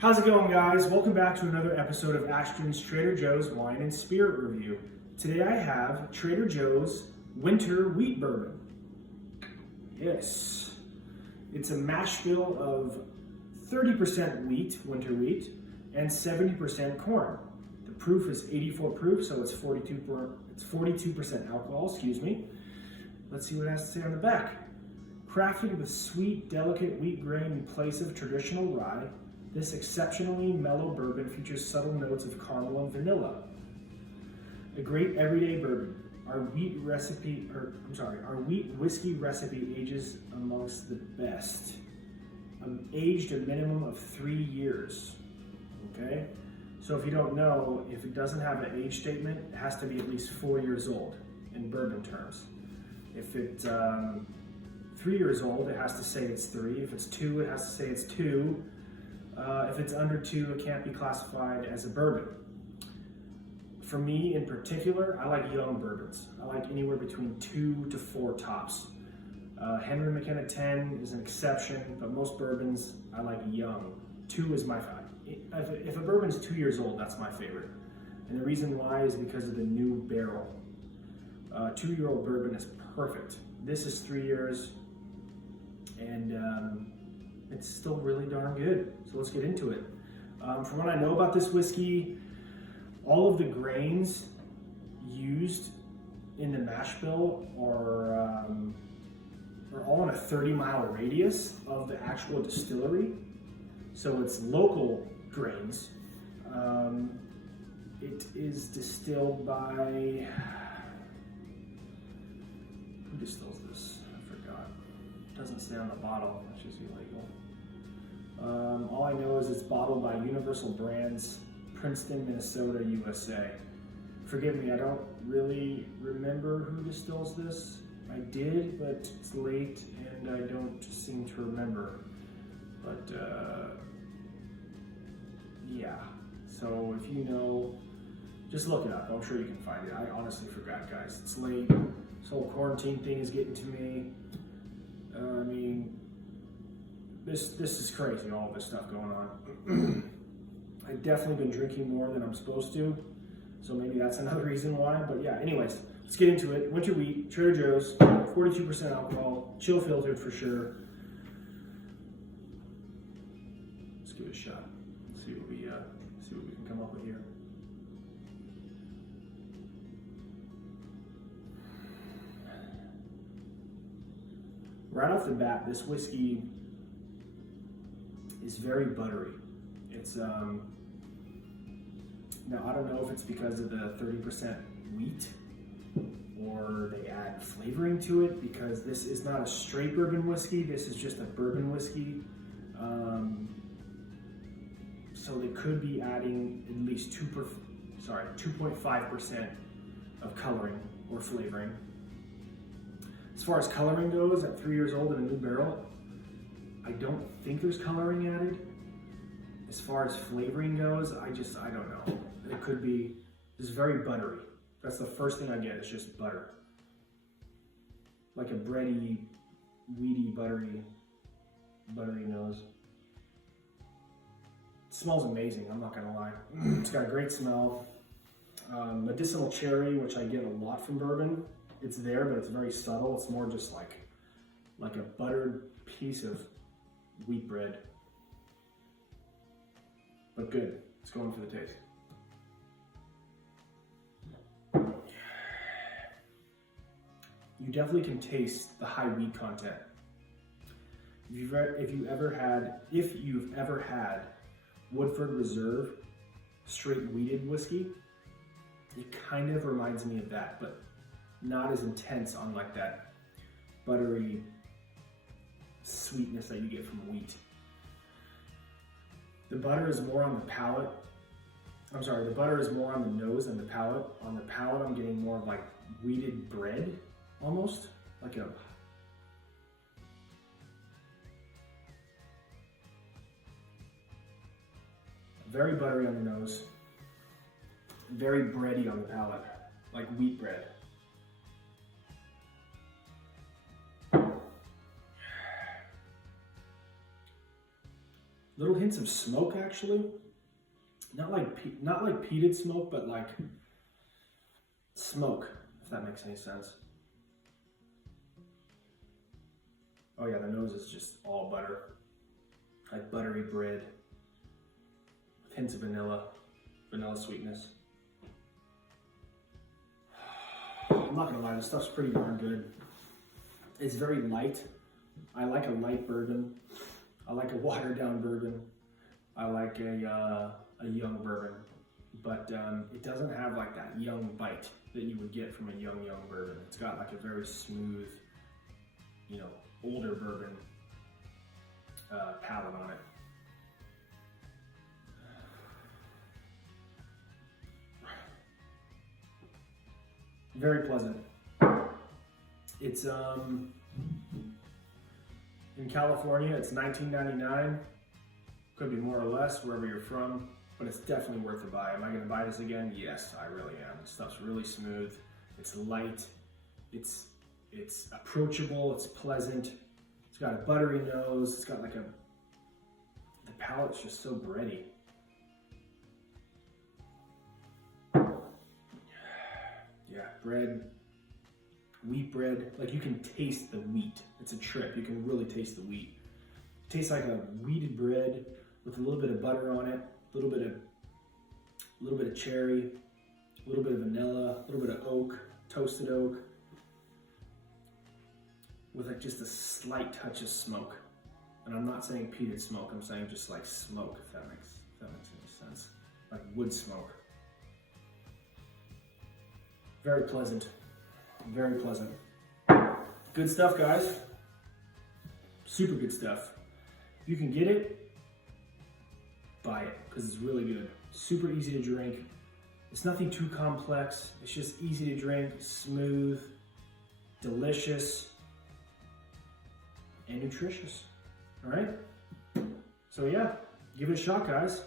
How's it going, guys? Welcome back to another episode of Ashton's Trader Joe's Wine and Spirit Review. Today I have Trader Joe's Winter Wheat Bourbon. Yes, it's a mash bill of 30% wheat, winter wheat, and 70% corn. The proof is 84 proof, so it's 42% alcohol, excuse me. Let's see what it has to say on the back. Crafted with sweet, delicate wheat grain in place of traditional rye, this exceptionally mellow bourbon features subtle notes of caramel and vanilla. A great everyday bourbon. Our wheat whiskey recipe ages amongst the best. Aged a minimum of 3 years. Okay? So if you don't know, if it doesn't have an age statement, it has to be at least 4 years old in bourbon terms. If it's 3 years old, it has to say it's 3. If it's 2, it has to say it's 2. If it's under 2, it can't be classified as a bourbon. For me in particular, I like young bourbons. I like anywhere between 2 to 4 tops. Henry McKenna 10 is an exception, but most bourbons I like young. 2 is my favorite. If a bourbon's 2 years old, that's my favorite. And the reason why is because of the new barrel. 2-year-old bourbon is perfect. This is 3 years, and it's still really darn good. So let's get into it. From what I know about this whiskey, all of the grains used in the mash bill are all in a 30-mile radius of the actual distillery. So it's local grains. It is distilled by, who distills this? I forgot. It doesn't say on the bottle, which is illegal. All I know is it's bottled by Universal Brands, Princeton, Minnesota, USA. Forgive me, I don't really remember who distills this. I did, but it's late and I don't seem to remember. But yeah, so if you know, just look it up. I'm sure you can find it. I honestly forgot, guys. It's late. This whole quarantine thing is getting to me. I mean, this is crazy, all this stuff going on. I've definitely been drinking more than I'm supposed to, so maybe that's another reason why. But yeah, anyways, let's get into it. Winter wheat, Trader Joe's, 42% alcohol, chill filtered for sure. Let's give it a shot. Let's see what we can come up with here. Right off the bat, this whiskey is very buttery. It's now I don't know if it's because of the 30% wheat or they add flavoring to it, because this is not a straight bourbon whiskey. This is just a bourbon whiskey. So they could be adding at least 2.5% of coloring or flavoring. As far as coloring goes, at 3 years old in a new barrel, I don't think there's coloring added. As far as flavoring goes, I don't know. It could be, it's very buttery. That's the first thing I get, it's just butter. Like a bready, weedy, buttery nose. It smells amazing, I'm not gonna lie. It's got a great smell. Medicinal cherry, which I get a lot from bourbon. It's there, but it's very subtle. It's more just like a buttered piece of wheat bread. But good, it's going for the taste. You definitely can taste the high wheat content. If you've ever had Woodford Reserve straight wheated whiskey, it kind of reminds me of that, but not as intense on like that buttery sweetness that you get from wheat. The butter is more on the palate. I'm sorry, the butter is more on the nose than the palate. On the palate, I'm getting more of like wheated bread, almost. Like a... Very buttery on the nose. Very bready on the palate, like wheat bread. Little hints of smoke, actually. Not like peated smoke, but like smoke, if that makes any sense. Oh yeah, the nose is just all butter. Like buttery bread with hints of vanilla sweetness. I'm not gonna lie, this stuff's pretty darn good. It's very light. I like a light bourbon. I like a watered down bourbon. I like a young bourbon, but it doesn't have like that young bite that you would get from a young bourbon. It's got like a very smooth, you know, older bourbon palate on it. Very pleasant. It's in California, it's $19.99. Could be more or less wherever you're from, but it's definitely worth the buy. Am I gonna buy this again? Yes, I really am. This stuff's really smooth. It's light. It's approachable. It's pleasant. It's got a buttery nose. It's got like the palate's just so bready. Yeah, bread, wheat bread. Like you can taste the wheat. It's a trip. You can really taste the wheat. It tastes like a wheated bread with a little bit of butter on it, a little bit of cherry, a little bit of vanilla, a little bit of oak, toasted oak, with like just a slight touch of smoke. And I'm not saying peated smoke, I'm saying just like smoke, if that makes any sense. Like wood smoke. Very pleasant. Very pleasant. Good stuff, guys. Super good stuff. If you can get it, buy it, because it's really good. Super easy to drink. It's nothing too complex. It's just easy to drink, smooth, delicious, and nutritious. All right? So yeah, give it a shot, guys.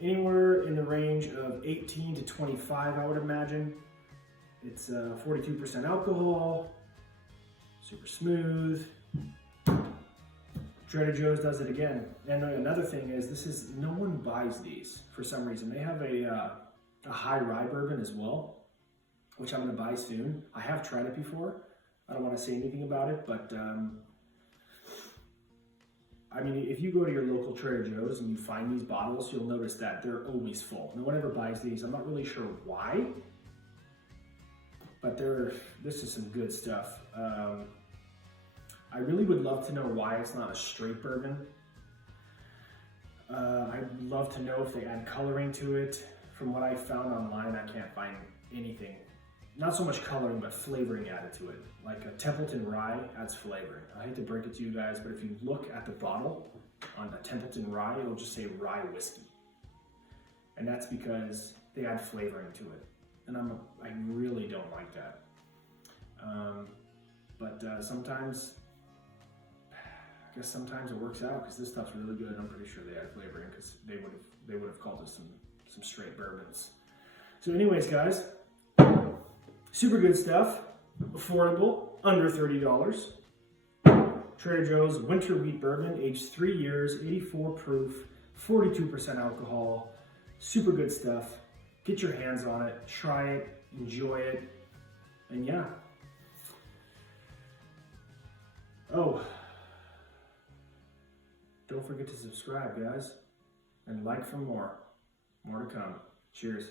Anywhere in the range of 18 to 25, I would imagine. It's 42% alcohol, super smooth. Trader Joe's does it again. And another thing is, no one buys these for some reason. They have a high rye bourbon as well, which I'm gonna buy soon. I have tried it before. I don't want to say anything about it, but I mean, if you go to your local Trader Joe's and you find these bottles, you'll notice that they're always full. No one ever buys these. I'm not really sure why, but this is some good stuff. I really would love to know why it's not a straight bourbon. I'd love to know if they add coloring to it. From what I found online, I can't find anything. Not so much coloring, but flavoring added to it. Like a Templeton rye adds flavoring. I hate to break it to you guys, but if you look at the bottle on the Templeton rye, it'll just say rye whiskey. And that's because they add flavoring to it. And I really don't like that. But sometimes, I guess sometimes it works out because this stuff's really good. I'm pretty sure they add flavoring because they would have called us some straight bourbons. So anyways, guys, super good stuff, affordable, under $30. Trader Joe's Winter Wheat Bourbon, aged 3 years, 84 proof, 42% alcohol, super good stuff. Get your hands on it, try it, enjoy it, and yeah. Oh, don't forget to subscribe, guys, and like for more. More to come. Cheers.